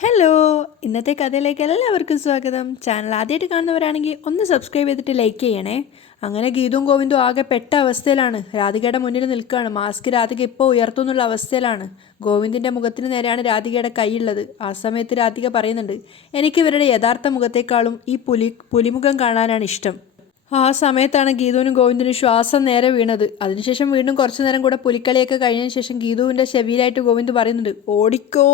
Hello, ഇന്നത്തെ കഥയിലേക്ക് എല്ലാവർക്കും സ്വാഗതം. ചാനൽ ആദ്യമായിട്ട് കാണുന്നവരാണെങ്കിൽ ഒന്ന് സബ്സ്ക്രൈബ് ചെയ്തിട്ട് ലൈക്ക് ചെയ്യണേ. അങ്ങനെ ഗീതുവും ഗോവിന്ദും ആകെ പെട്ട അവസ്ഥയിലാണ്. രാധികയുടെ മുന്നിൽ നിൽക്കുകയാണ്. മാസ്ക് രാധിക ഇപ്പോൾ ഉയർത്തുന്നുള്ള അവസ്ഥയിലാണ്. ഗോവിന്ദിൻ്റെ മുഖത്തിന് നേരെയാണ് രാധികയുടെ കൈയുള്ളത്. ആ സമയത്ത് രാധിക പറയുന്നുണ്ട്, എനിക്ക് ഇവരുടെ യഥാർത്ഥ മുഖത്തേക്കാളും ഈ പുലിമുഖം കാണാനാണ് ഇഷ്ടം. ആ സമയത്താണ് ഗീതുവിനും ഗോവിന്ദിനും ശ്വാസം നേരെ വീണത്. അതിനുശേഷം വീണ്ടും കുറച്ചു നേരം കൂടെ പുലിക്കളിയൊക്കെ കഴിഞ്ഞതിന് ശേഷം ഗീതുവിൻ്റെ ചെവിയിലായിട്ട് ഗോവിന്ദ് പറയുന്നുണ്ട്, ഓടിക്കോ.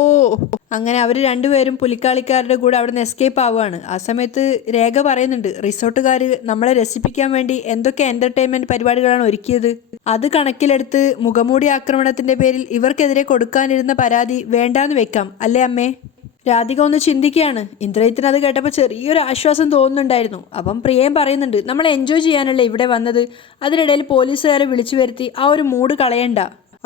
അങ്ങനെ അവർ രണ്ടുപേരും പുലിക്കളിക്കാരുടെ കൂടെ അവിടെ നിന്ന് എസ്കേപ്പ് ആവുകയാണ്. ആ സമയത്ത് രേഖ പറയുന്നുണ്ട്, റിസോർട്ടുകാർ നമ്മളെ രസിപ്പിക്കാൻ വേണ്ടി എന്തൊക്കെ എൻ്റർടൈൻമെൻറ്റ് പരിപാടികളാണ് ഒരുക്കിയത്. അത് കണക്കിലെടുത്ത് മുഖമൂടി ആക്രമണത്തിൻ്റെ പേരിൽ ഇവർക്കെതിരെ കൊടുക്കാനിരുന്ന പരാതി വേണ്ടാന്ന് വെക്കാം അല്ലേ അമ്മേ? രാധിക ഒന്ന് ചിന്തിക്കുകയാണ്. ഇന്ദ്രജിത്തിന് അത് കേട്ടപ്പോൾ ചെറിയൊരു ആശ്വാസം തോന്നുന്നുണ്ടായിരുന്നു. അപ്പം പ്രിയയും പറയുന്നുണ്ട്, നമ്മൾ എൻജോയ് ചെയ്യാനല്ലേ ഇവിടെ വന്നത്, അതിനിടയിൽ പോലീസുകാരെ വിളിച്ചു വരുത്തി ആ ഒരു മൂഡ് കളയണ്ട.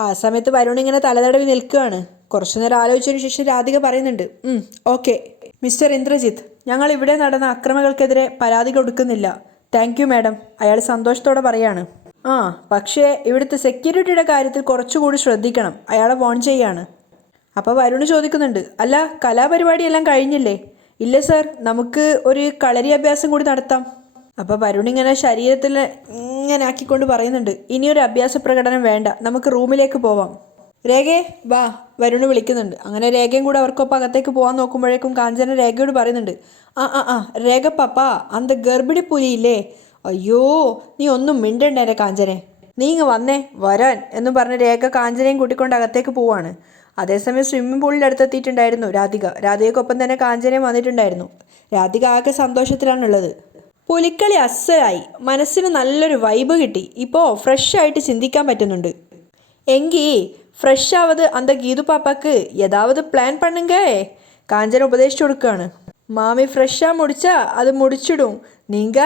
ആ സമയത്ത് വരുൺ ഇങ്ങനെ തലതടവി നിൽക്കുകയാണ്. കുറച്ചു നേരം ആലോചിച്ചതിന് ശേഷം രാധിക പറയുന്നുണ്ട്, ഓക്കെ മിസ്റ്റർ ഇന്ദ്രജിത്ത്, ഞങ്ങൾ ഇവിടെ നടന്ന അക്രമങ്ങൾക്കെതിരെ പരാതി കൊടുക്കുന്നില്ല. Thank you madam. അയാൾ സന്തോഷത്തോടെ പറയാണ്. പക്ഷേ ഇവിടുത്തെ സെക്യൂരിറ്റിയുടെ കാര്യത്തിൽ കുറച്ചുകൂടി ശ്രദ്ധിക്കണം, അയാളെ വാൺ ചെയ്യാണ്. അപ്പോൾ വരുണ് ചോദിക്കുന്നുണ്ട്, അല്ല കലാപരിപാടിയെല്ലാം കഴിഞ്ഞില്ലേ? ഇല്ല സർ, നമുക്ക് ഒരു കളരി അഭ്യാസം കൂടി നടത്താം. അപ്പോൾ വരുൺ ഇങ്ങനെ ശരീരത്തിൽ ഇങ്ങനെ ആക്കിക്കൊണ്ട് പറയുന്നുണ്ട്, ഇനിയൊരു അഭ്യാസ പ്രകടനം വേണ്ട, നമുക്ക് റൂമിലേക്ക് പോവാം. രേഖയെ വാ, വരുണ് വിളിക്കുന്നുണ്ട്. അങ്ങനെ രേഖയും കൂടെ അവർക്കൊപ്പം അകത്തേക്ക് പോകാൻ നോക്കുമ്പോഴേക്കും കാഞ്ചന രേഖയോട് പറയുന്നുണ്ട്, രേഖ പപ്പാ, അന്ത ഗർഭിണി പുലിയില്ലേ, അയ്യോ നീ ഒന്നും മിണ്ടണ്ടേ കാഞ്ചനെ, നീ ഇങ്ങ് വന്നേ വരാൻ എന്നും പറഞ്ഞ് രേഖ കാഞ്ചനയും കൂട്ടിക്കൊണ്ട് അകത്തേക്ക് പോവാണ്. അതേസമയം സ്വിമ്മിംഗ് പൂളിൻ്റെ അടുത്തെത്തിയിട്ടുണ്ടായിരുന്നു രാധികയ്ക്കൊപ്പം തന്നെ കാഞ്ചനയും വന്നിട്ടുണ്ടായിരുന്നു. രാധിക ആകെ സന്തോഷത്തിലാണുള്ളത്. പുലിക്കളി അസ്സലായി, മനസ്സിന് നല്ലൊരു വൈബ് കിട്ടി, ഇപ്പോൾ ഫ്രഷായിട്ട് ചിന്തിക്കാൻ പറ്റുന്നുണ്ട്. എങ്കിൽ ഫ്രഷ് ആവത് അന്ത ഗീതു പാപ്പാക്ക് ഏതാവത് പ്ലാൻ പണ്ണുങ്കേ, കാഞ്ചന ഉപദേശിച്ചു കൊടുക്കുകയാണ്. മാമി ഫ്രഷാ മുടിച്ചാ അത് മുടിച്ചിടും, നീങ്ക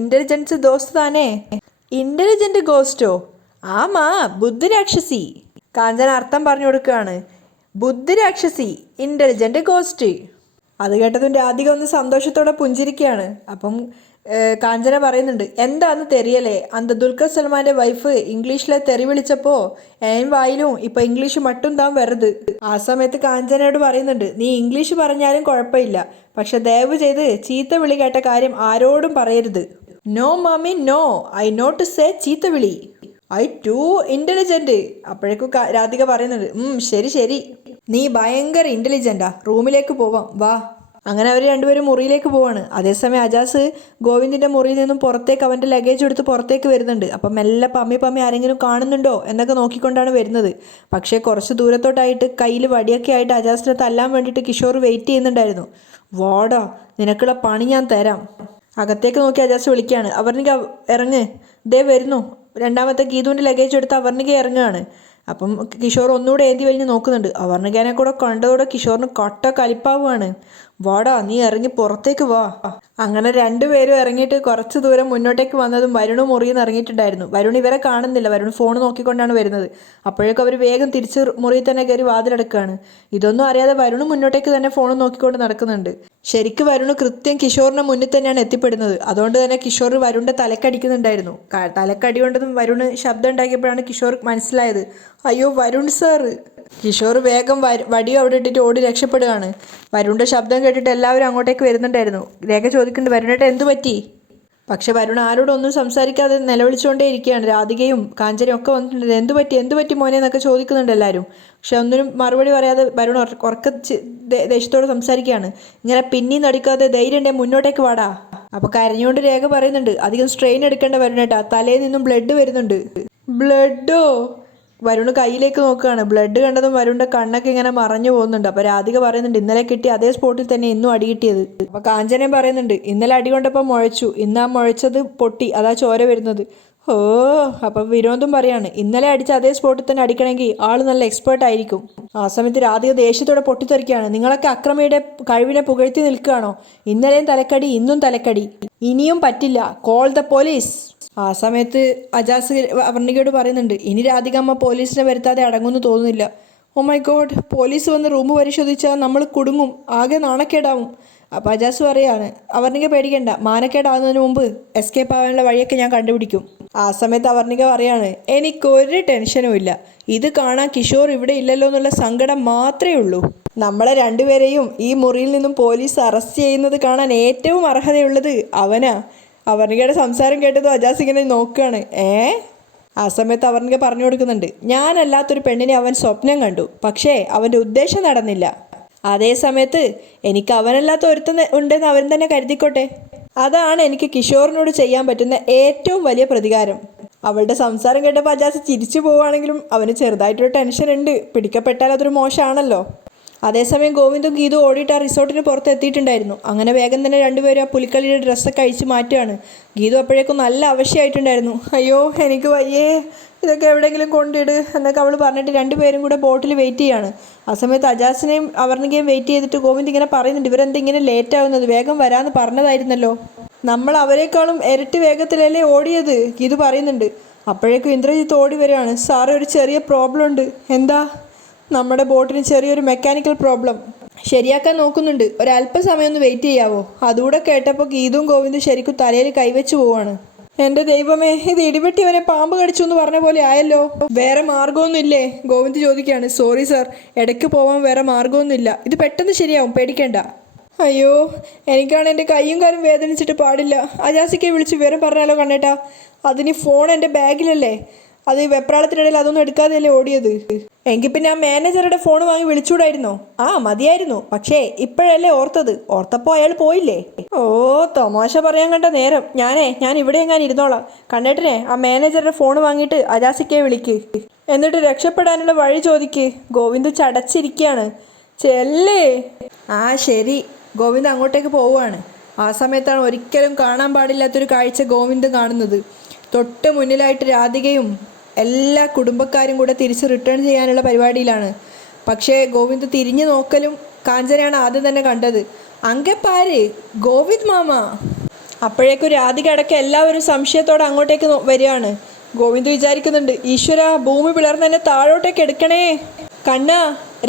ഇന്റലിജൻസ് ദോസ്ത് താനേ. ഇന്റലിജന്റ് ഗോസ്റ്റോ? ആമാ ബുദ്ധി രാക്ഷസി. കാഞ്ചന അർത്ഥം പറഞ്ഞു കൊടുക്കുകയാണ്. ബുദ്ധി രാക്ഷസി, ഇൻ്റലിജൻ്റ് ഗോസ്റ്റ്. അത് കേട്ടതും രാധിക ഒന്ന് സന്തോഷത്തോടെ പുഞ്ചിരിക്കുകയാണ്. അപ്പം കാഞ്ചന പറയുന്നുണ്ട്, എന്താന്ന് തെരിയലേ, അന്ത ദുൽഖർ സൽമാൻ്റെ വൈഫ് ഇംഗ്ലീഷിലെ തെറി വിളിച്ചപ്പോൾ ഏൻ വായിലും ഇപ്പം ഇംഗ്ലീഷ് മട്ടും താൻ വരുത്. ആ സമയത്ത് കാഞ്ചനയോട് പറയുന്നുണ്ട്, നീ ഇംഗ്ലീഷ് പറഞ്ഞാലും കുഴപ്പമില്ല, പക്ഷെ ദയവ് ചെയ്ത് ചീത്ത വിളി കേട്ട കാര്യം ആരോടും പറയരുത്. നോ മാമി നോ, ഐ നോട്ട് സേ ചീത്ത വിളി, ഐ ടു ഇൻ്റലിജൻറ്റ്. അപ്പോഴേക്കും രാധിക പറയുന്നുണ്ട്, ശരി ശരി, നീ ഭയങ്കര ഇൻ്റലിജൻറ്റാ, റൂമിലേക്ക് പോവാം വാ. അങ്ങനെ അവർ രണ്ടുപേരും മുറിയിലേക്ക് പോവാണ്. അതേസമയം അജാസ് ഗോവിന്ദിൻ്റെ മുറിയിൽ നിന്നും പുറത്തേക്ക് അവൻ്റെ ലഗേജ് എടുത്ത് പുറത്തേക്ക് വരുന്നുണ്ട്. അപ്പം മെല്ലെ പമ്മി ആരെങ്കിലും കാണുന്നുണ്ടോ എന്നൊക്കെ നോക്കിക്കൊണ്ടാണ് വരുന്നത്. പക്ഷേ കുറച്ച് ദൂരത്തോട്ടായിട്ട് കയ്യിൽ വടിയൊക്കെ ആയിട്ട് അജാസിനെ തല്ലാൻ വേണ്ടിയിട്ട് കിഷോർ വെയിറ്റ് ചെയ്യുന്നുണ്ടായിരുന്നു. വാടാ, നിനക്കുള്ള പണി ഞാൻ തരാം. അകത്തേക്ക് നോക്കി അജാസ് വിളിക്കുകയാണ്, അവർണിക ഇറങ്ങ്, ദേ വരുന്നു. രണ്ടാമത്തെ ഗീതുവിൻ്റെ ലഗേജ് എടുത്ത് അവർണിക ഇറങ്ങുകയാണ്. അപ്പം കിഷോർ ഒന്നുകൂടെ ഏന്തി വലിഞ്ഞ് നോക്കുന്നുണ്ട്. അവർണികനെ കൂടെ കണ്ടതോടെ കിഷോറിന് കട്ട കലിപ്പാവുകയാണ്. വാടാ, നീ ഇറങ്ങി പുറത്തേക്ക് വാ. അങ്ങനെ രണ്ടുപേരും ഇറങ്ങിയിട്ട് കുറച്ച് ദൂരം മുന്നോട്ടേക്ക് വന്നതും വരുണും മുറിയിൽ നിന്ന് ഇറങ്ങിയിട്ടുണ്ടായിരുന്നു. വരുൺ ഇവരെ കാണുന്നില്ല, വരുൺ ഫോൺ നോക്കിക്കൊണ്ടാണ് വരുന്നത്. അപ്പോഴേക്കും അവർ വേഗം തിരിച്ച് മുറിയിൽ തന്നെ കയറി വാതിലെടുക്കുകയാണ്. ഇതൊന്നും അറിയാതെ വരുൺ മുന്നോട്ടേക്ക് തന്നെ ഫോൺ നോക്കിക്കൊണ്ട് നടക്കുന്നുണ്ട്. ശരിക്കും വരുൺ കൃത്യം കിഷോറിൻ്റെ മുന്നിൽ തന്നെയാണ് എത്തിപ്പെടുന്നത്. അതുകൊണ്ട് തന്നെ കിഷോർ വരുണിൻ്റെ തലക്കടിക്കുന്നുണ്ടായിരുന്നു. തലക്കടി കൊണ്ടതും വരുണ് ശബ്ദം ഉണ്ടാക്കിയപ്പോഴാണ് കിഷോർ മനസ്സിലായത്, അയ്യോ വരുൺ സാറ്. കിഷോർ വേഗം വടിയും അവിടെ ഇട്ടിട്ട് ഓടി രക്ഷപ്പെടുകയാണ്. വരുണിൻ്റെ ശബ്ദം കേട്ടിട്ട് എല്ലാവരും അങ്ങോട്ടേക്ക് വരുന്നുണ്ടായിരുന്നു. രേഖ ചോദിക്കുന്നുണ്ട്, വരുണേട്ട എന്തു പറ്റി? പക്ഷെ വരുൺ ആരോടൊന്നും സംസാരിക്കാതെ നിലവിളിച്ചുകൊണ്ടേ ഇരിക്കുകയാണ്. രാധികയും കാഞ്ചനയും ഒക്കെ വന്നിട്ടുണ്ട്. എന്തു പറ്റി മോനെ എന്നൊക്കെ ചോദിക്കുന്നുണ്ട് എല്ലാവരും. പക്ഷെ ഒന്നിനും മറുപടി പറയാതെ വരുൺ ഉറക്ക ദേഷ്യത്തോടെ സംസാരിക്കുകയാണ്. ഇങ്ങനെ പിന്നെയും നടിക്കാതെ ധൈര്യം ഉണ്ടെങ്കിൽ മുന്നോട്ടേക്ക് വാടാ. അപ്പോൾ കരഞ്ഞുകൊണ്ട് രേഖ പറയുന്നുണ്ട്, അധികം സ്ട്രെയിൻ എടുക്കേണ്ട വരുണേട്ടാ, തലയിൽ നിന്നും ബ്ലഡ് വരുന്നുണ്ട്. ബ്ലഡോ? വരുൺ കയ്യിലേക്ക് നോക്കുകയാണ്. ബ്ലഡ് കണ്ടതും വരുണിൻ്റെ കണ്ണൊക്കെ ഇങ്ങനെ മറഞ്ഞു പോകുന്നുണ്ട്. അപ്പോൾ രാധിക പറയുന്നുണ്ട്, ഇന്നലെ കിട്ടി അതേ സ്പോട്ടിൽ തന്നെ ഇന്നും അടി കിട്ടിയത്. അപ്പോൾ കാഞ്ചനയും പറയുന്നുണ്ട്, ഇന്നലെ അടി കൊണ്ടപ്പോൾ മുഴച്ചു, ഇന്ന് ആ മുഴച്ചത് പൊട്ടി, അതാ ചോര വരുന്നത്. ഓ, അപ്പം വിനോദും പറയാണ്, ഇന്നലെ അടിച്ച അതേ സ്പോട്ടിൽ തന്നെ അടിക്കണമെങ്കിൽ ആൾ നല്ല എക്സ്പേർട്ട് ആയിരിക്കും. ആ സമയത്ത് രാധിക ദേഷ്യത്തോടെ പൊട്ടിത്തെറിക്കുകയാണ്, നിങ്ങളൊക്കെ അക്രമിയുടെ കഴിവിനെ പുകഴ്ത്തി നിൽക്കുകയാണോ? ഇന്നലെയും തലക്കടി, ഇന്നും തലക്കടി, ഇനിയും പറ്റില്ല, കോൾ ദ പോലീസ്. ആ സമയത്ത് അജാസ് അവർണികയോട് പറയുന്നുണ്ട്, ഇനി രാധികമ്മ പോലീസിനെ വരുത്താതെ അടങ്ങുമെന്ന് തോന്നുന്നില്ല. ഓ മൈ ഗോഡ്, പോലീസ് വന്ന് റൂം പരിശോധിച്ചാൽ നമ്മൾ കുടുങ്ങും, ആകെ നാണക്കേടാവും. അപ്പോൾ അജാസ് പറയാണ്, അവർണിക പേടിക്കണ്ട, മാനക്കേടാവുന്നതിന് മുമ്പ് എസ്കേപ്പ് ആവാനുള്ള വഴിയൊക്കെ ഞാൻ കണ്ടുപിടിക്കും. ആ സമയത്ത് അവർണിക പറയാണ്, എനിക്കൊരു ടെൻഷനും ഇല്ല, ഇത് കാണാൻ കിഷോർ ഇവിടെ ഇല്ലല്ലോ എന്നുള്ള സങ്കടം മാത്രമേ ഉള്ളൂ. നമ്മളെ രണ്ടുപേരെയും ഈ മുറിയിൽ നിന്നും പോലീസ് അറസ്റ്റ് ചെയ്യുന്നത് കാണാൻ ഏറ്റവും അർഹതയുള്ളത് അവനാ. അവർണികയുടെ സംസാരം കേട്ടതും അജാസ് ഇങ്ങനെ നോക്കുകയാണ്. ആ സമയത്ത് അവർണിക പറഞ്ഞു കൊടുക്കുന്നുണ്ട്, ഞാനല്ലാത്തൊരു പെണ്ണിനെ അവൻ സ്വപ്നം കണ്ടു, പക്ഷേ അവൻ്റെ ഉദ്ദേശം നടന്നില്ല. അതേ സമയത്ത് എനിക്ക് അവനല്ലാത്ത ഒരുത്തൻ ഉണ്ടെന്ന് അവൻ തന്നെ കരുതിക്കോട്ടെ. അതാണ് എനിക്ക് കിഷോറിനോട് ചെയ്യാൻ പറ്റുന്ന ഏറ്റവും വലിയ പ്രതികാരം. അവളുടെ സംസാരം കേട്ടപ്പോൾ അജാസ് ചിരിച്ചു പോവുകയാണെങ്കിലും അവന് ചെറുതായിട്ടൊരു ടെൻഷൻ ഉണ്ട്. പിടിക്കപ്പെട്ടാൽ അതൊരു മോശമാണല്ലോ. അതേസമയം ഗോവിന്ദും ഗീതു ഓടിയിട്ട് ആ റിസോർട്ടിന് പുറത്ത് എത്തിയിട്ടുണ്ടായിരുന്നു. അങ്ങനെ വേഗം തന്നെ രണ്ടുപേരും ആ പുലിക്കളിയുടെ ഡ്രസ്സൊക്കെ അഴിച്ച് മാറ്റുകയാണ്. ഗീതു അപ്പോഴേക്കും നല്ല ആവശ്യമായിട്ടുണ്ടായിരുന്നു. അയ്യോ എനിക്ക് വയ്യേ, ഇതൊക്കെ എവിടെയെങ്കിലും കൊണ്ടിട് എന്നൊക്കെ അവൾ പറഞ്ഞിട്ട് രണ്ടുപേരും കൂടെ ബോട്ടിൽ വെയിറ്റ് ചെയ്യാണ്. ആ സമയത്ത് അജാസിനെയും അവർണികയും വെയിറ്റ് ചെയ്തിട്ട് ഗോവിന്ദ് ഇങ്ങനെ പറയുന്നുണ്ട്, ഇവരെന്താ ഇങ്ങനെ ലേറ്റ് ആവുന്നത്, വേഗം വരാമെന്ന് പറഞ്ഞതായിരുന്നല്ലോ, നമ്മൾ അവരെക്കാളും ഇരട്ടി വേഗത്തിലല്ലേ ഓടിയത്, ഗീതു പറയുന്നുണ്ട്. അപ്പോഴേക്കും ഇന്ദ്രജിത്ത് ഓടി വരികയാണ്. സാറേ ഒരു ചെറിയ പ്രോബ്ലം ഉണ്ട്. എന്താ? നമ്മുടെ ബോട്ടിന് ചെറിയൊരു മെക്കാനിക്കൽ പ്രോബ്ലം, ശരിയാക്കാൻ നോക്കുന്നുണ്ട്, ഒരല്പസമയം ഒന്ന് വെയിറ്റ് ചെയ്യാവോ? അതുകൂടെ കേട്ടപ്പോൾ ഗീതുവും ഗോവിന്ദും ശരിക്കും തലയിൽ കൈവച്ച് പോവാണ്. എൻ്റെ ദൈവമേ, ഇത് ഇടിവെട്ടി അവനെ പാമ്പ് കടിച്ചു എന്ന് പറഞ്ഞ പോലെ ആയല്ലോ. വേറെ മാർഗമൊന്നുമില്ലേ? ഗോവിന്ദ് ചോദിക്കുകയാണ്. സോറി സാർ, ഇടയ്ക്ക് പോവാൻ വേറെ മാർഗമൊന്നുമില്ല, ഇത് പെട്ടെന്ന് ശരിയാവും, പേടിക്കണ്ട. അയ്യോ എനിക്കാണ് എൻ്റെ കയ്യും കാലും വേദനിച്ചിട്ട് പാടില്ല. അജാസിക്കെ വിളിച്ച് വിവരം പറഞ്ഞാലോ കണ്ണേട്ടാ? അതിന് ഫോൺ എൻ്റെ ബാഗിലല്ലേ, അത് വെപ്രാളത്തിനിടയിൽ അതൊന്നും എടുക്കാതെയല്ലേ ഓടിയത്. എങ്കിൽ പിന്നെ ആ മാനേജറുടെ ഫോൺ വാങ്ങി വിളിച്ചൂടായിരുന്നോ? ആ മതിയായിരുന്നു, പക്ഷേ ഇപ്പോഴല്ലേ ഓർത്തത്, ഓർത്തപ്പോൾ അയാൾ പോയില്ലേ. ഓ തമാശ പറയാൻ കണ്ട നേരം. ഞാൻ ഇവിടെ എങ്ങാനും ഇരുന്നോളാം. കണ്ണേട്ടനെ ആ മാനേജറുടെ ഫോൺ വാങ്ങിയിട്ട് അജാസിക്കെ വിളിക്ക്, എന്നിട്ട് രക്ഷപ്പെടാനുള്ള വഴി ചോദിക്ക്. ഗോവിന്ദ് ചടച്ചിരിക്കുകയാണ്. ചെല്ലേ. ആ ശരി. ഗോവിന്ദ് അങ്ങോട്ടേക്ക് പോവുകയാണ്. ആ സമയത്താണ് ഒരിക്കലും കാണാൻ പാടില്ലാത്തൊരു കാഴ്ച ഗോവിന്ദ് കാണുന്നത്. തൊട്ട് മുന്നിലായിട്ട് രാധികയും എല്ലാ കുടുംബക്കാരും കൂടെ തിരിച്ച് റിട്ടേൺ ചെയ്യാനുള്ള പരിപാടിയിലാണ്. പക്ഷേ ഗോവിന്ദ് തിരിഞ്ഞു നോക്കലും കാഞ്ചനയാണ് ആദ്യം തന്നെ കണ്ടത്. അങ്കപ്പാര് ഗോവിന്ദ് മാമ. അപ്പോഴേക്കും രാധിക അടക്കം എല്ലാവരും സംശയത്തോടെ അങ്ങോട്ടേക്ക് വരികയാണ്. ഗോവിന്ദ് വിചാരിക്കുന്നുണ്ട്, ഈശ്വര ഭൂമി പിളർന്ന് എന്നെ താഴോട്ടേക്ക് എടുക്കണേ. കണ്ണാ,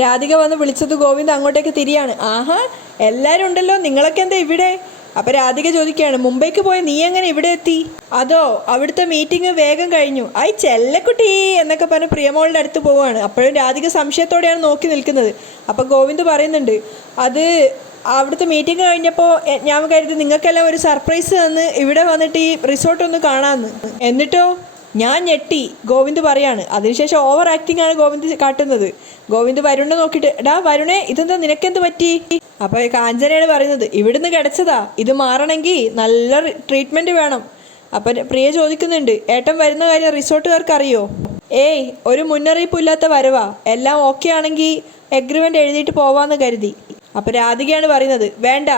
രാധിക വന്ന് വിളിച്ചത് ഗോവിന്ദ് അങ്ങോട്ടേക്ക് തിരിയാണ്. ആഹാ എല്ലാവരും ഉണ്ടല്ലോ, നിങ്ങളൊക്കെ എന്താ ഇവിടെ? അപ്പം രാധിക ചോദിക്കുകയാണ്, മുംബൈക്ക് പോയ നീ എങ്ങനെ ഇവിടെ എത്തി? അതോ അവിടുത്തെ മീറ്റിംഗ് വേഗം കഴിഞ്ഞു. ഐ ചെല്ലക്കുട്ടി എന്നൊക്കെ പറഞ്ഞ് പ്രിയമോളുടെ അടുത്ത് പോവുകയാണ്. അപ്പോഴും രാധിക സംശയത്തോടെയാണ് നോക്കി നിൽക്കുന്നത്. അപ്പം ഗോവിന്ദ് പറയുന്നുണ്ട്, അത് അവിടുത്തെ മീറ്റിംഗ് കഴിഞ്ഞപ്പോൾ ഞാൻ കരുതി നിങ്ങൾക്കെല്ലാം ഒരു സർപ്രൈസ് തന്ന് ഇവിടെ വന്നിട്ട് ഈ റിസോർട്ടൊന്ന് കാണാമെന്ന്. എന്നിട്ടോ ഞാൻ ഞെട്ടി. ഗോവിന്ദ് പറയാണ്. അതിനുശേഷം ഓവർ ആക്ടിങ് ആണ് ഗോവിന്ദ് കാട്ടുന്നത്. ഗോവിന്ദ് വരുണിനെ നോക്കിയിട്ട്, എടാ വരുണേ, ഇതെന്താ നിനക്കെന്ത് പറ്റി? അപ്പോൾ കാഞ്ചനയാണ് പറയുന്നത്, ഇവിടുന്ന് കിടച്ചതാ, ഇത് മാറണമെങ്കിൽ നല്ല ട്രീറ്റ്മെൻറ്റ് വേണം. അപ്പം പ്രിയ ചോദിക്കുന്നുണ്ട്, ഏട്ടൻ വരുന്ന കാര്യം റിസോർട്ടുകാർക്ക് അറിയോ? ഏയ് ഒരു മുന്നറിയിപ്പില്ലാത്ത വരവാ, എല്ലാം ഓക്കെ ആണെങ്കിൽ എഗ്രിമെൻ്റ് എഴുതിയിട്ട് പോവാമെന്ന് കരുതി. അപ്പം രാധികയാണ് പറയുന്നത്, വേണ്ട,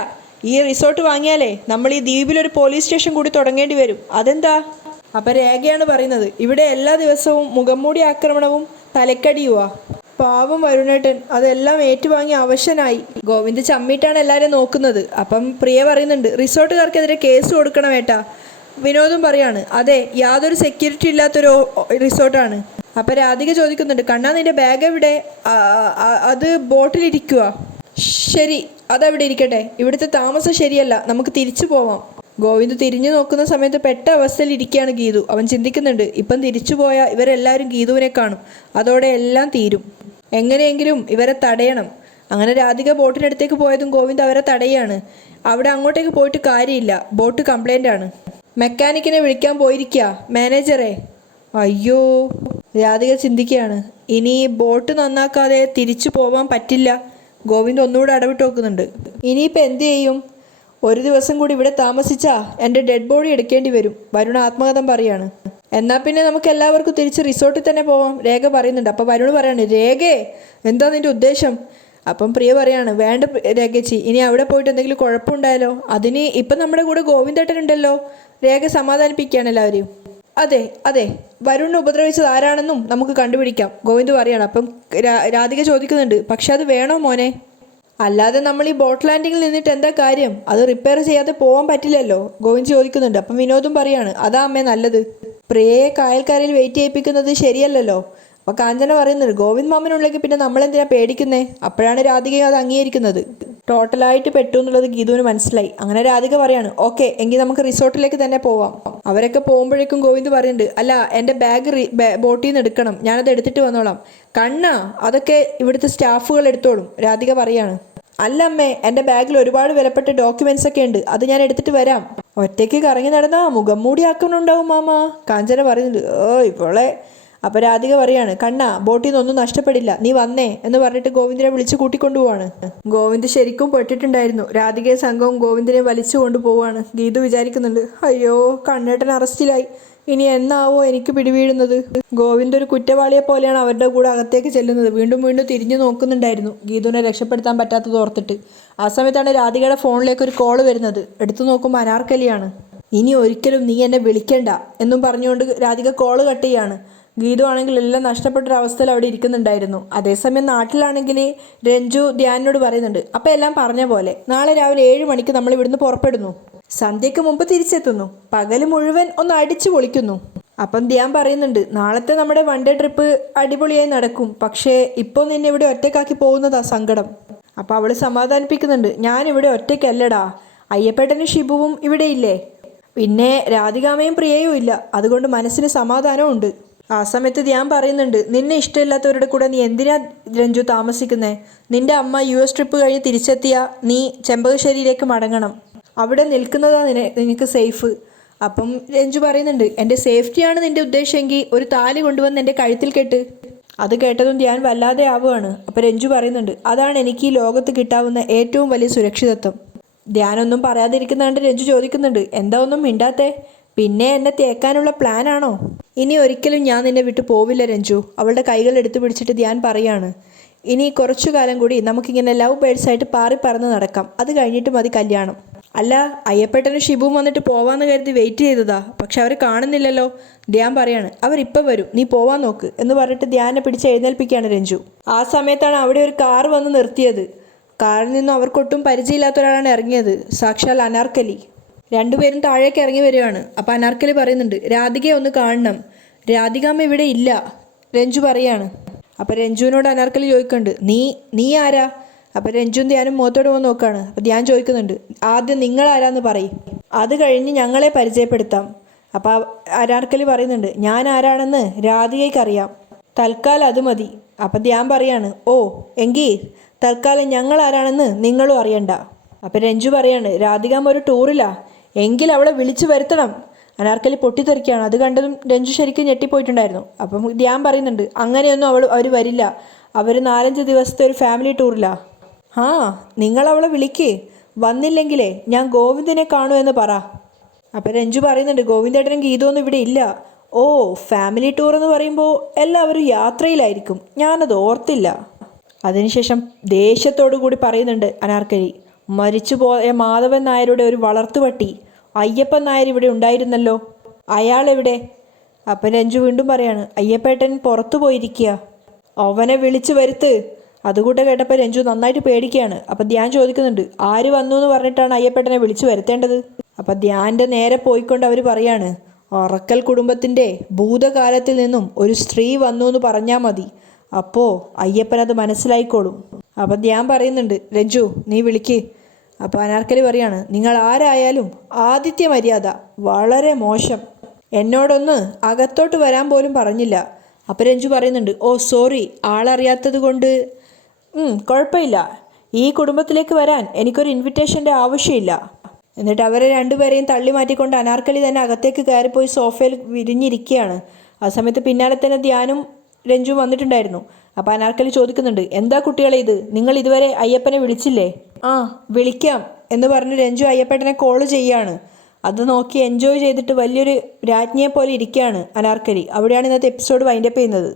ഈ റിസോർട്ട് വാങ്ങിയാലേ നമ്മൾ ഈ ദ്വീപിലൊരു പോലീസ് സ്റ്റേഷൻ കൂടി തുടങ്ങേണ്ടി വരും. അതെന്താ? അപ്പം രേഖയാണ് പറയുന്നത്, ഇവിടെ എല്ലാ ദിവസവും മുഖംമൂടി ആക്രമണവും തലക്കടിയുവാ. പാവം വരുണേട്ടൻ അതെല്ലാം ഏറ്റുവാങ്ങി അവശനായി. ഗോവിന്ദ് ചമ്മിട്ടാണ് എല്ലാവരും നോക്കുന്നത്. അപ്പം പ്രിയ പറയുന്നുണ്ട്, റിസോർട്ടുകാർക്കെതിരെ കേസ് കൊടുക്കണം ഏട്ടാ. വിനോദും പറയാണ്, അതെ, യാതൊരു സെക്യൂരിറ്റി ഇല്ലാത്തൊരു റിസോർട്ടാണ്. അപ്പം രാധിക ചോദിക്കുന്നുണ്ട്, കണ്ണാ നിൻ്റെ ബാഗ് എവിടെ? അത് ബോട്ടിലിരിക്കുക. ശരി, അതവിടെ ഇരിക്കട്ടെ, ഇവിടുത്തെ താമസം ശരിയല്ല, നമുക്ക് തിരിച്ചു പോവാം. ഗോവിന്ദ് തിരിഞ്ഞു നോക്കുന്ന സമയത്ത് പെട്ട അവസ്ഥയിൽ ഇരിക്കുകയാണ് ഗീതു. അവൻ ചിന്തിക്കുന്നുണ്ട്, ഇപ്പം തിരിച്ചു പോയാൽ ഇവരെല്ലാവരും ഗീതുവിനെ കാണും, അതോടെ എല്ലാം തീരും, എങ്ങനെയെങ്കിലും ഇവരെ തടയണം. അങ്ങനെ രാധിക ബോട്ടിനടുത്തേക്ക് പോയതും ഗോവിന്ദ് അവരെ തടയാണ്. അവിടെ അങ്ങോട്ടേക്ക് പോയിട്ട് കാര്യമില്ല, ബോട്ട് കംപ്ലൈൻ്റ് ആണ്. മെക്കാനിക്കിനെ വിളിക്കാൻ പോയിരിക്കുക മാനേജറെ. അയ്യോ, രാധിക ചിന്തിക്കുകയാണ്, ഇനി ബോട്ട് നന്നാക്കാതെ തിരിച്ചു പോവാൻ പറ്റില്ല. ഗോവിന്ദ് ഒന്നുകൂടെ അടവിട്ട് നോക്കുന്നുണ്ട്. ഇനിയിപ്പോൾ എന്തു ചെയ്യും? ഒരു ദിവസം കൂടി ഇവിടെ താമസിച്ചാ എൻ്റെ ഡെഡ് ബോഡി എടുക്കേണ്ടി വരും. വരുൺ ആത്മകഥം പറയാണ്. എന്നാൽ പിന്നെ നമുക്ക് എല്ലാവർക്കും തിരിച്ച് റിസോർട്ടിൽ തന്നെ പോവാം, രേഖ പറയുന്നുണ്ട്. അപ്പോൾ വരുൺ പറയാണ്, രേഖേ എന്താ നിൻ്റെ ഉദ്ദേശം? അപ്പം പ്രിയ പറയാണ്, വേണ്ട രേഖച്ചി, ഇനി അവിടെ പോയിട്ട് എന്തെങ്കിലും കുഴപ്പമുണ്ടായാലോ? അതിന് ഇപ്പം നമ്മുടെ കൂടെ ഗോവിന്ദേട്ടനുണ്ടല്ലോ. രേഖ സമാധാനിപ്പിക്കുകയാണ് എല്ലാവരെയും. അതെ അതെ, വരുണിനെ ഉപദ്രവിച്ചത് ആരാണെന്നും നമുക്ക് കണ്ടുപിടിക്കാം, ഗോവിന്ദ് പറയാണ്. അപ്പം രാധിക ചോദിക്കുന്നുണ്ട്, പക്ഷെ അത് വേണോ മോനെ? അല്ലാതെ നമ്മൾ ഈ ബോട്ട് ലാൻഡിങ്ങിൽ നിന്നിട്ട് എന്താ കാര്യം? അത് റിപ്പയർ ചെയ്യാതെ പോകാൻ പറ്റില്ലല്ലോ, ഗോവിന്ദ് ചോദിക്കുന്നുണ്ട്. അപ്പം വിനോദും പറയാണ്, അതാ അമ്മേ നല്ലത്, പ്രിയയെ കായൽക്കാരിൽ വെയിറ്റ് ചെയ്യിപ്പിക്കുന്നത് ശരിയല്ലല്ലോ. അപ്പോൾ കാഞ്ചന പറയുന്നുണ്ട്, ഗോവിന്ദ് മാമനുണ്ടെങ്കിൽ പിന്നെ നമ്മളെന്തിനാ പേടിക്കുന്നേ? അപ്പോഴാണ് രാധികയും അത് അംഗീകരിക്കുന്നത്. ടോട്ടലായിട്ട് പെട്ടു എന്നുള്ളത് ഗീതുവിന് മനസ്സിലായി. അങ്ങനെ രാധിക പറയാണ്, ഓക്കെ എങ്കിൽ നമുക്ക് റിസോർട്ടിലേക്ക് തന്നെ പോവാം. അവരൊക്കെ പോകുമ്പോഴേക്കും ഗോവിന്ദ് പറയുന്നുണ്ട്, അല്ല എൻ്റെ ബാഗ് ബോട്ടിൽ നിന്ന് എടുക്കണം, ഞാനത് എടുത്തിട്ട് വന്നോളാം. കണ്ണാ, അതൊക്കെ ഇവിടുത്തെ സ്റ്റാഫുകൾ എടുത്തോളും, രാധിക പറയാണ്. അല്ല അമ്മേ, എൻ്റെ ബാഗിൽ ഒരുപാട് വിലപ്പെട്ട ഡോക്യുമെന്റ്സ് ഒക്കെ ഉണ്ട്, അത് ഞാൻ എടുത്തിട്ട് വരാം. ഒറ്റയ്ക്ക് കറങ്ങി നടന്നാ മുഖം മൂടി ആക്കുന്നുണ്ടാവും മാമ, കാഞ്ചന പറയുന്നുണ്ട്. ഇവളെ. അപ്പോൾ രാധിക പറയാണ്, കണ്ണാ ബോട്ടിൽ നിന്നൊന്നും നഷ്ടപ്പെടില്ല, നീ വന്നേ എന്ന് പറഞ്ഞിട്ട് ഗോവിന്ദിനെ വിളിച്ച് കൂട്ടിക്കൊണ്ടുപോവാണ്. ഗോവിന്ദ് ശരിക്കും പെട്ടിട്ടുണ്ടായിരുന്നു. രാധികയും സംഘവും ഗോവിന്ദിനെ വലിച്ചു കൊണ്ടുപോവാണ്. ഗീതു വിചാരിക്കുന്നുണ്ട്, അയ്യോ കണ്ണേട്ടൻ അറസ്റ്റിലായി, ഇനി എന്നാവോ എനിക്ക് പിടിവീഴുന്നത്. ഗോവിന്ദ് ഒരു കുറ്റവാളിയെ പോലെയാണ് അവരുടെ കൂടെ അകത്തേക്ക് ചെല്ലുന്നത്. വീണ്ടും വീണ്ടും തിരിഞ്ഞു നോക്കുന്നുണ്ടായിരുന്നു ഗീതുവിനെ രക്ഷപ്പെടുത്താൻ പറ്റാത്തത് ഓർത്തിട്ട്. ആ സമയത്താണ് രാധികയുടെ ഫോണിലേക്ക് ഒരു കോള് വരുന്നത്. എടുത്തു നോക്കുമ്പോൾ അനാർക്കലിയാണ്. ഇനി ഒരിക്കലും നീ എന്നെ വിളിക്കണ്ട എന്നും പറഞ്ഞുകൊണ്ട് രാധിക കോള് കട്ട് ചെയ്യാണ്. ഗീതു ആണെങ്കിൽ എല്ലാം നഷ്ടപ്പെട്ടൊരവസ്ഥയിൽ അവിടെ ഇരിക്കുന്നുണ്ടായിരുന്നു. അതേസമയം നാട്ടിലാണെങ്കിൽ രഞ്ജു ധ്യാനിനോട് പറയുന്നുണ്ട്, അപ്പം എല്ലാം പറഞ്ഞ പോലെ നാളെ രാവിലെ 7 മണിക്ക് നമ്മൾ ഇവിടുന്ന് പുറപ്പെടുന്നു, സന്ധ്യയ്ക്ക് മുമ്പ് തിരിച്ചെത്തുന്നു, പകല് മുഴുവൻ ഒന്ന് അടിച്ചു പൊളിക്കുന്നു. അപ്പം ധ്യാൻ പറയുന്നുണ്ട്, നാളത്തെ നമ്മുടെ വൺ ഡേ ട്രിപ്പ് അടിപൊളിയായി നടക്കും, പക്ഷേ ഇപ്പോൾ നിന്നെ ഇവിടെ ഒറ്റക്കാക്കി പോകുന്നതാ സങ്കടം. അപ്പം അവൾ സമാധാനിപ്പിക്കുന്നുണ്ട്, ഞാനിവിടെ ഒറ്റയ്ക്കല്ലടാ, അയ്യപ്പേട്ടനും ഷിബുവും ഇവിടെ ഇല്ലേ, പിന്നെ രാധികാമയും പ്രിയയും ഇല്ല, അതുകൊണ്ട് മനസ്സിന് സമാധാനവും ഉണ്ട്. ആ സമയത്ത് ധ്യാൻ പറയുന്നുണ്ട്, നിന്നെ ഇഷ്ടമില്ലാത്തവരുടെ കൂടെ നീ എന്തിനാ രഞ്ജു താമസിക്കുന്നേ? നിന്റെ അമ്മ US ട്രിപ്പ് കഴിഞ്ഞ് തിരിച്ചെത്തിയ നീ ചെമ്പകശ്ശേരിയിലേക്ക് മടങ്ങണം, അവിടെ നിൽക്കുന്നതാ നിനക്ക് സേഫ്. അപ്പം രഞ്ജു പറയുന്നുണ്ട്, എൻ്റെ സേഫ്റ്റിയാണ് നിന്റെ ഉദ്ദേശമെങ്കിൽ ഒരു താലി കൊണ്ടുവന്ന് എൻ്റെ കഴുത്തിൽ കെട്ട്. അത് കേട്ടതും ധ്യാൻ വല്ലാതെ ആവുകയാണ്. അപ്പം രഞ്ജു പറയുന്നുണ്ട്, അതാണ് എനിക്ക് ഈ ലോകത്ത് കിട്ടാവുന്ന ഏറ്റവും വലിയ സുരക്ഷിതത്വം. ധ്യാനൊന്നും പറയാതിരിക്കുന്നതുകൊണ്ട് രഞ്ജു ചോദിക്കുന്നുണ്ട്, എന്താ ഒന്നും മിണ്ടാത്തേ? പിന്നെ എന്നെ തേക്കാനുള്ള പ്ലാനാണോ? ഇനി ഒരിക്കലും ഞാൻ നിന്നെ വിട്ടു പോവില്ല രഞ്ജു. അവളുടെ കൈകൾ എടുത്തു പിടിച്ചിട്ട് ധ്യാൻ പറയാണ്, ഇനി കുറച്ചു കാലം കൂടി നമുക്കിങ്ങനെ ലവ് ബേഡ്സായിട്ട് പാറി പറന്ന് നടക്കാം, അത് കഴിഞ്ഞിട്ട് മതി കല്യാണം. അല്ല, അയ്യപ്പേട്ടനും ഷിബുവും വന്നിട്ട് പോവാന്ന് കരുതി വെയിറ്റ് ചെയ്തതാ, പക്ഷെ അവർ കാണുന്നില്ലല്ലോ. ധ്യാൻ പറയാണ്, അവരിപ്പോൾ വരും, നീ പോവാൻ നോക്ക് എന്ന് പറഞ്ഞിട്ട് ധ്യാനെ പിടിച്ച് എഴുന്നേൽപ്പിക്കുകയാണ് രഞ്ജു. ആ സമയത്താണ് അവിടെ ഒരു കാർ വന്ന് നിർത്തിയത്. കാറിൽ നിന്നും അവർക്കൊട്ടും പരിചയമില്ലാത്ത ഒരാളാണ് ഇറങ്ങിയത്, സാക്ഷാൽ അനാർക്കലി. രണ്ടുപേരും താഴേക്ക് ഇറങ്ങി വരികയാണ്. അപ്പം അനാർക്കലി പറയുന്നുണ്ട്, രാധികയെ ഒന്ന് കാണണം, രാധികാമ്മ ഇവിടെ ഇല്ല, രഞ്ജു പറയാണ്. അപ്പം രഞ്ജുവിനോട് അനാർക്കലി ചോദിക്കുന്നുണ്ട്, നീ ആരാ? അപ്പം രഞ്ജുവും ധ്യാനും മുഖത്തോട് പോകാൻ നോക്കുകയാണ്. അപ്പം ധ്യാൻ ചോദിക്കുന്നുണ്ട്, ആദ്യം നിങ്ങൾ ആരാന്ന് പറയും, അത് കഴിഞ്ഞ് ഞങ്ങളെ പരിചയപ്പെടുത്താം. അപ്പം അനാർക്കലി പറയുന്നുണ്ട്, ഞാൻ ആരാണെന്ന് രാധികയ്ക്ക് അറിയാം, തൽക്കാലം അത് മതി. അപ്പം ധ്യാൻ പറയാണ്, ഓ എങ്കിൽ തൽക്കാലം ഞങ്ങൾ ആരാണെന്ന് നിങ്ങളും അറിയണ്ട. അപ്പം രഞ്ജു പറയാണ്, രാധികാമ്മ ഒരു ടൂറിലാ, എങ്കിൽ അവളെ വിളിച്ചു വരുത്തണം. അനാർക്കലി പൊട്ടിത്തെറിക്കുകയാണ്. അത് കണ്ടതും രഞ്ജു ശരിക്കും ഞെട്ടിപ്പോയിട്ടുണ്ടായിരുന്നു. അപ്പം ധ്യാൻ പറയുന്നുണ്ട്, അങ്ങനെയൊന്നും അവർ വരില്ല, അവർ 4-5 ദിവസത്തെ ഒരു ഫാമിലി ടൂറിലാ. നിങ്ങൾ അവളെ വിളിക്ക്, വന്നില്ലെങ്കിലേ ഞാൻ ഗോവിന്ദിനെ കാണൂ എന്ന് പറ. അപ്പം രഞ്ജു പറയുന്നുണ്ട്, ഗോവിന്ദേട്ടനും ഗീതമൊന്നും ഇവിടെ ഇല്ല. ഓ, ഫാമിലി ടൂർ എന്ന് പറയുമ്പോൾ എല്ലാവരും യാത്രയിലായിരിക്കും, ഞാനത് ഓർത്തില്ല. അതിനുശേഷം ദേഷ്യത്തോടു കൂടി പറയുന്നുണ്ട് അനാർക്കലി, മരിച്ചുപോയ മാധവൻ നായരുടെ ഒരു വളർത്തുപട്ടി അയ്യപ്പൻ നായർ ഇവിടെ ഉണ്ടായിരുന്നല്ലോ, അയാളെവിടെ? അപ്പം രഞ്ജു വീണ്ടും പറയാണ്, അയ്യപ്പേട്ടൻ പുറത്തു പോയിരിക്കുക, അവനെ വിളിച്ചു വരുത്ത്. അതുകൂടെ കേട്ടപ്പോൾ രഞ്ജു നന്നായിട്ട് പേടിക്കുകയാണ്. അപ്പം ധ്യാൻ ചോദിക്കുന്നുണ്ട്, ആര് വന്നു എന്ന് പറഞ്ഞിട്ടാണ് അയ്യപ്പേട്ടനെ വിളിച്ചു വരുത്തേണ്ടത്? അപ്പം ധ്യാൻ്റെ നേരെ പോയിക്കൊണ്ട് അവർ പറയാണ്, ഒറക്കൽ കുടുംബത്തിൻ്റെ ഭൂതകാലത്തിൽ നിന്നും ഒരു സ്ത്രീ വന്നു എന്ന് പറഞ്ഞാൽ മതി, അപ്പോൾ അയ്യപ്പനത് മനസ്സിലായിക്കോളും. അപ്പം ധ്യാൻ പറയുന്നുണ്ട്, രഞ്ജു നീ വിളിക്ക്. അപ്പോൾ അനാർക്കലി പറയാണ്, നിങ്ങൾ ആരായാലും ആതിഥ്യ മര്യാദ വളരെ മോശം, എന്നോടൊന്ന് അകത്തോട്ട് വരാൻ പോലും പറഞ്ഞില്ല. അപ്പം രഞ്ജു പറയുന്നുണ്ട്, ഓ സോറി, ആളറിയാത്തത് കൊണ്ട് കുഴപ്പമില്ല, ഈ കുടുംബത്തിലേക്ക് വരാൻ എനിക്കൊരു ഇൻവിറ്റേഷൻ്റെ ആവശ്യമില്ല. എന്നിട്ട് അവരെ രണ്ടുപേരെയും തള്ളി മാറ്റിക്കൊണ്ട് അനാർക്കലി തന്നെ അകത്തേക്ക് കയറിപ്പോയി സോഫയിൽ വിരിഞ്ഞിരിക്കുകയാണ്. ആ സമയത്ത് പിന്നാലെ തന്നെ ധ്യാനും രഞ്ജു വന്നിട്ടുണ്ടായിരുന്നു. അപ്പോൾ അനാർക്കലി ചോദിക്കുന്നുണ്ട്, എന്താ കുട്ടികളെ ഇത്, നിങ്ങൾ ഇതുവരെ അയ്യപ്പനെ വിളിച്ചില്ലേ? വിളിക്കാം എന്ന് പറഞ്ഞ് രഞ്ജു അയ്യപ്പേട്ടനെ കോള് ചെയ്യാണ്. അത് നോക്കി എൻജോയ് ചെയ്തിട്ട് വലിയൊരു രാജ്ഞിയെ പോലെ ഇരിക്കുകയാണ് അനാർക്കലി. അവിടെയാണ് ഇന്നത്തെ എപ്പിസോഡ് വൈൻഡപ്പ് ചെയ്യുന്നത്.